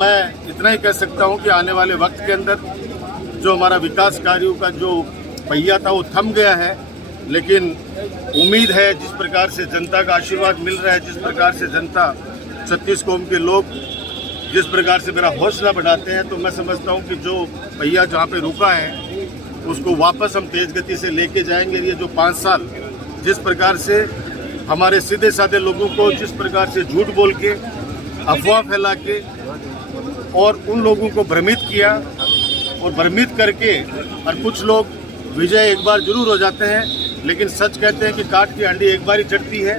मैं इतना ही कह सकता हूं कि आने वाले वक्त के अंदर जो हमारा विकास कार्यों का जो पहिया था वो थम गया है, लेकिन उम्मीद है जिस प्रकार से जनता का आशीर्वाद मिल रहा है, जिस प्रकार से जनता 36 कौम के लोग जिस प्रकार से मेरा हौसला बढ़ाते हैं, तो मैं समझता हूं कि जो पहिया जहां पे रुका है उसको वापस हम तेज़ गति से लेके जाएंगे। ये जो 5 साल जिस प्रकार से हमारे सीधे साधे लोगों को जिस प्रकार से झूठ बोल के, अफवाह फैला के और उन लोगों को भ्रमित किया और भ्रमित करके, और कुछ लोग विजय एक बार जरूर हो जाते हैं, लेकिन सच कहते हैं कि काट की हांडी एक बार ही चढ़ती है।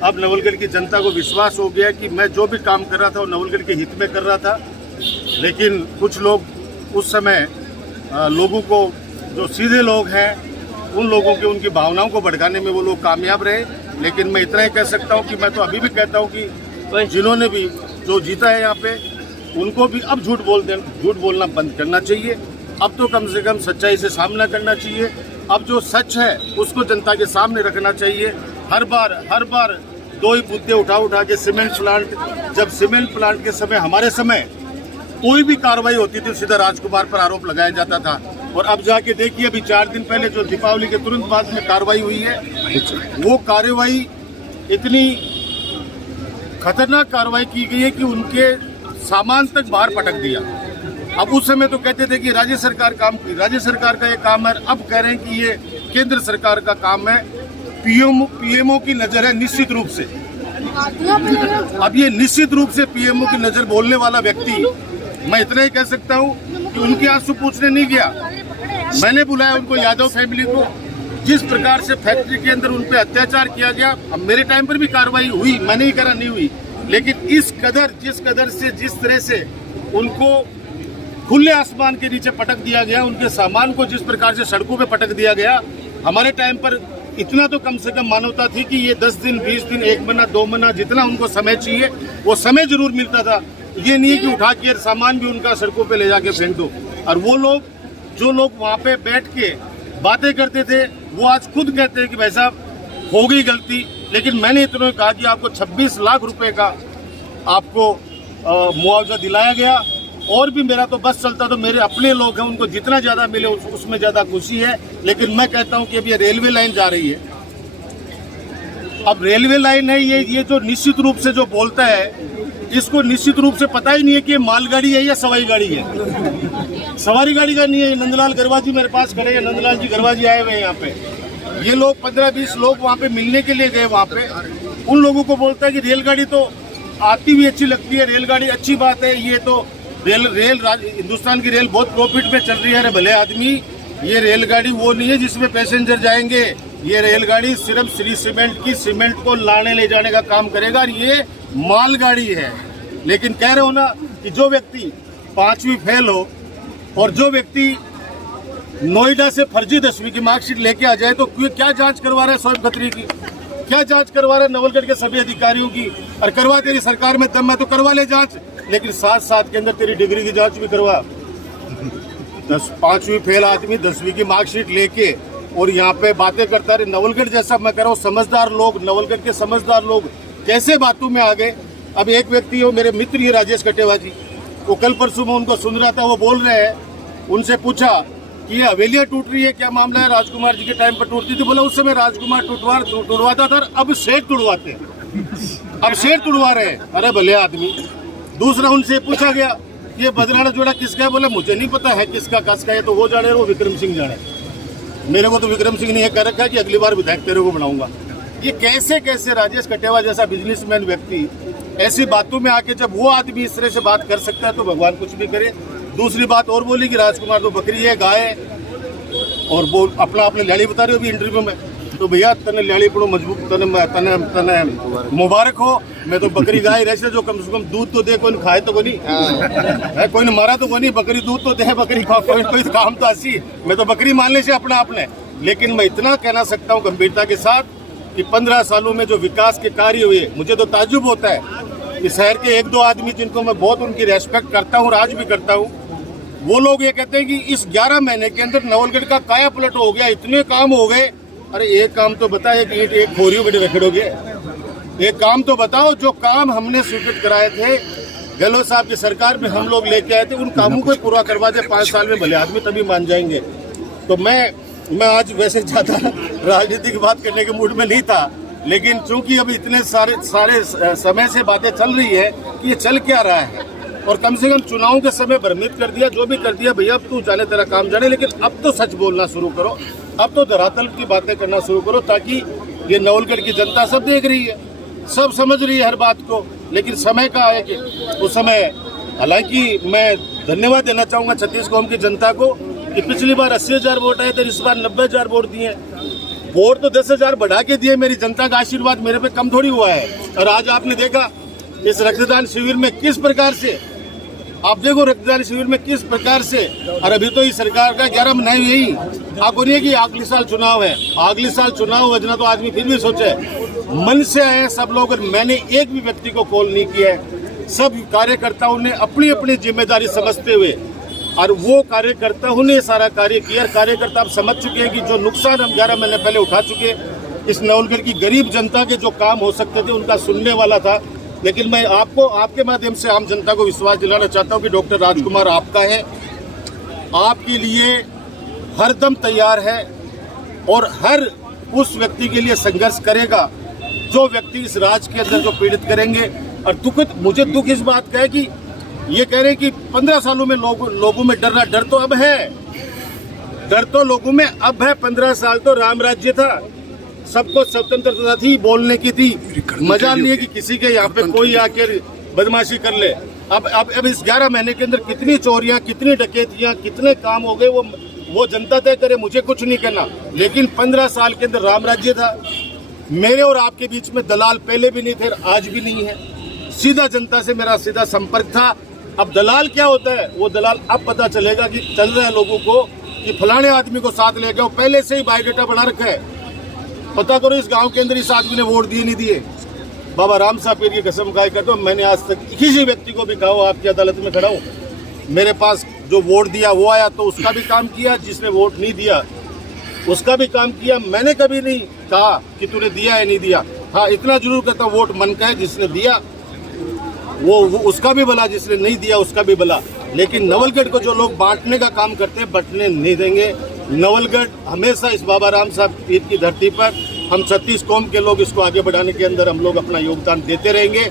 अब नवलगढ़ की जनता को विश्वास हो गया कि मैं जो भी काम कर रहा था वो नवलगढ़ के हित में कर रहा था, लेकिन कुछ लोग उस समय लोगों को, जो सीधे लोग हैं, उन लोगों के उनकी भावनाओं को भड़काने में वो लोग कामयाब रहे। लेकिन मैं इतना ही कह सकता हूँ कि मैं तो अभी भी कहता हूँ कि जिन्होंने भी जो जीता है यहाँ पे, उनको भी अब झूठ बोलना बंद करना चाहिए। अब तो कम से कम सच्चाई से सामना करना चाहिए। अब जो सच है उसको जनता के सामने रखना चाहिए। हर बार दो ही मुद्दे उठा के सीमेंट प्लांट, जब सीमेंट प्लांट के समय, हमारे समय कोई भी कार्रवाई होती थी सीधा राजकुमार पर आरोप लगाया जाता था, और अब जाके देखिए अभी 4 दिन पहले जो दीपावली के तुरंत बाद में कार्रवाई हुई है, वो कार्रवाई इतनी खतरनाक कार्रवाई की गई है कि उनके सामान तक बाहर पटक दिया। अब उस समय तो कहते थे कि राज्य सरकार का ये काम है, अब कह रहे हैं कि ये केंद्र सरकार का काम है। पीएमओ की नजर है निश्चित रूप से। अब ये निश्चित रूप से पीएमओ की नजर बोलने वाला व्यक्ति, मैं इतना ही कह सकता हूँ कि उनके आंसू पूछने नहीं गया। मैंने बुलाया उनको, यादव फैमिली को। जिस प्रकार से फैक्ट्री के अंदर उन पे अत्याचार किया गया, अब मेरे टाइम पर भी कार्रवाई हुई, मैंने ही करा, नहीं हुई, लेकिन जिस तरह से उनको खुले आसमान के नीचे पटक दिया गया, उनके सामान को जिस प्रकार से सड़कों पे पटक दिया गया, हमारे टाइम पर इतना तो कम से कम मानवता थी कि ये 10 दिन, 20 दिन, 1 महीना, 2 महीना, जितना उनको समय चाहिए वो समय जरूर मिलता था। ये नहीं है कि उठा के सामान भी उनका सड़कों पे ले जाके फेंक दो। और वो लोग, जो लोग वहाँ पे बैठ के बातें करते थे, वो आज खुद कहते हैं कि भाई साहब हो गई गलती। लेकिन मैंने इतना कहा कि आपको 26 लाख रुपए का आपको मुआवजा दिलाया गया, और भी मेरा तो बस चलता, तो मेरे अपने लोग हैं, उनको जितना ज़्यादा मिले उसमें ज़्यादा खुशी है। लेकिन मैं कहता हूं कि अब ये रेलवे लाइन जा रही है, अब रेलवे लाइन है, ये जो निश्चित रूप से जो बोलता है, इसको निश्चित रूप से पता ही नहीं है कि ये मालगाड़ी है या सवारी गाड़ी है। सवारी गाड़ी का नहीं है। नंदलाल गरवा जी मेरे पास खड़े हैं, नंदलाल जी गरवा जी आए हुए हैं यहाँ पे। ये लोग 15-20 लोग वहाँ पे मिलने के लिए गए, वहाँ पे उन लोगों को बोलता है कि रेलगाड़ी तो आती हुई अच्छी लगती है, रेलगाड़ी अच्छी बात है, ये तो हिंदुस्तान की रेल बहुत प्रॉफिट में चल रही है। अरे भले आदमी, ये रेलगाड़ी वो नहीं है जिसमें पैसेंजर जाएंगे। ये रेलगाड़ी सिर्फ श्री सीमेंट की सीमेंट को लाने ले जाने का काम करेगा, और ये मालगाड़ी है। लेकिन कह रहे हो ना कि जो व्यक्ति 5वीं फेल हो और जो व्यक्ति नोएडा से फर्जी 10वीं की मार्कशीट लेके आ जाए, तो क्या जांच करवा रहा है शोएब खत्री की, क्या जांच करवा रहा है नवलगढ़ के सभी अधिकारियों की? और करवा, तेरी सरकार में दम है तो करवा ले जांच, लेकिन साथ के अंदर तेरी डिग्री की जांच भी करवा। 5वीं फेल आदमी 10वीं की मार्कशीट लेके और यहाँ पे बातें करता है। नवलगढ़ जैसा, मैं कह रहा हूँ, समझदार लोग, नवलगढ़ के समझदार लोग कैसे बातों में आ गए। अब एक व्यक्ति हो, मेरे मित्र ही राजेश कटेवा जी, वो कल परसों में उनको सुन रहा था, वो बोल रहे हैं, उनसे पूछा कि ये हवेलियाँ टूट रही है, क्या मामला है? राजकुमार जी के टाइम पर टूटती थी। बोला उस समय राजकुमार टूटवाता था, अब शेर तुड़वाते, अब शेर तुड़वा रहे हैं। अरे भले आदमी। दूसरा उनसे पूछा गया ये बदराना जोड़ा किसका है? बोले मुझे नहीं पता है किसका कसका है, तो वो जाने, वो विक्रम सिंह जाने। मेरे को तो विक्रम सिंह ने यह कह रखा है कि अगली बार विधायक तेरे को बनाऊंगा। ये कैसे राजेश कटेवा जैसा बिजनेसमैन व्यक्ति ऐसी बातों में आके, जब वो आदमी इस तरह से बात कर सकता है, तो भगवान कुछ भी करे। दूसरी बात और बोली कि राजकुमार तो बकरी है, गाय है, और वो अपने लड़ी बता रहे हो अभी इंटरव्यू में। तो भैया तने लड़ी पड़ो मजबूत, तने मुबारक हो। मैं तो बकरी गाय रहे जो कम से कम दूध तो दे, कोई खाए तो कोई ने मारा तो कोई नहीं, बकरी दूध तो दे, बकरी कोई काम तो ऐसी, मैं तो बकरी मानने से अपना आपने। लेकिन मैं इतना कहना सकता हूँ गंभीरता के साथ कि 15 सालों में जो विकास के कार्य हुए, मुझे तो ताज्जुब होता है कि शहर के 1-2 आदमी जिनको मैं बहुत उनकी रेस्पेक्ट करता हूँ और आज भी करता हूँ, वो लोग ये कहते हैं कि इस 11 महीने के अंदर नवलगढ़ का काया पलट हो गया, इतने काम हो गए। अरे एक काम तो बताए कि एक खोरियों बेटे रखोगे, एक काम तो बताओ। जो काम हमने स्वीकृत कराए थे गहलोत साहब की सरकार में हम लोग लेके आए थे, उन कामों को पूरा करवा दे 5 साल में, भले आदमी तभी मान जाएंगे। तो मैं आज वैसे ज़्यादा राजनीति की बात करने के मूड में नहीं था, लेकिन चूंकि अब इतने सारे समय से बातें चल रही है कि ये चल क्या रहा है, और कम से कम चुनाव के समय भ्रमित कर दिया, जो भी कर दिया भैया अब तू जाने तेरा काम जाने, लेकिन अब तो सच बोलना शुरू करो, अब तो धरातल की बातें करना शुरू करो, ताकि ये नवलगढ़ की जनता सब देख रही है, सब समझ रही है हर बात को। लेकिन समय का है कि उस समय, हालांकि मैं धन्यवाद देना चाहूँगा छत्तीस कौम की जनता को कि पिछली बार 80,000 वोट आए थे, इस बार 90,000 वोट दिए। वोट तो 10,000 बढ़ा के दिए, मेरी जनता का आशीर्वाद मेरे पे कम थोड़ी हुआ है। और आज आपने देखा इस रक्तदान शिविर में किस प्रकार से, आप देखो रक्तदान शिविर में किस प्रकार से, और अभी तो इस सरकार का 11 महीना यही, आप बोलिए कि अगले साल चुनाव है, अगले साल चुनाव वजना तो आदमी फिर भी सोचे, मन से आए सब लोग। और मैंने एक भी व्यक्ति को कॉल नहीं किया है, सब कार्यकर्ताओं ने अपनी अपनी जिम्मेदारी समझते हुए, और वो कार्यकर्ताओं ने सारा कार्य किया। कार्यकर्ता आप समझ चुके हैं कि जो नुकसान हम 11 महीने पहले उठा चुके, इस नवलगढ़ की गरीब जनता के जो काम हो सकते थे उनका सुनने वाला था। लेकिन मैं आपको, आपके माध्यम से आम जनता को विश्वास दिलाना चाहता हूं कि डॉक्टर राजकुमार आपका है, आपके लिए हरदम तैयार है, और हर उस व्यक्ति के लिए संघर्ष करेगा जो व्यक्ति इस राज्य के अंदर जो पीड़ित करेंगे। और मुझे दुख इस बात का है कि ये कह रहे हैं कि 15 सालों में लोगों में डर तो अब है, डर तो लोगों में अब है। 15 साल तो राम राज्य था, सबको स्वतंत्रता थी, बोलने की थी, मजा नहीं है कि किसी के यहाँ पे कोई आकर बदमाशी कर ले। अब इस 11 महीने के अंदर कितनी चोरियां, कितनी डकैतियां, कितने काम हो गए, वो जनता तय करे, मुझे कुछ नहीं करना। लेकिन 15 साल के अंदर राम राज्य था। मेरे और आपके बीच में दलाल पहले भी नहीं थे, आज भी नहीं है। सीधा जनता से मेरा सीधा संपर्क था। अब दलाल क्या होता है, वो दलाल अब पता चलेगा कि चल रहा है लोगों को कि फलाने आदमी को साथ ले गए, पहले से ही बायोडाटा बना रखा है। पता करो इस गांव के अंदर इस आदमी ने वोट दिए नहीं दिए। बाबा राम साहब पीर की कसम खाई करता हूँ, मैंने आज तक किसी व्यक्ति को भी कहा आपकी अदालत में खड़ा हूँ, मेरे पास जो वोट दिया वो आया तो उसका भी काम किया, जिसने वोट नहीं दिया उसका भी काम किया। मैंने कभी नहीं कहा कि तूने दिया है नहीं दिया। हाँ, इतना जरूर कहता हूँ वोट मन का है, जिसने दिया वो उसका भी भला, जिसने नहीं दिया उसका भी भला। लेकिन नवलगढ़ को जो लोग बांटने का काम करते हैं, बंटने नहीं देंगे। नवलगढ़ हमेशा इस बाबा राम साहब पीर की धरती पर हम 36 कौम के लोग इसको आगे बढ़ाने के अंदर हम लोग अपना योगदान देते रहेंगे।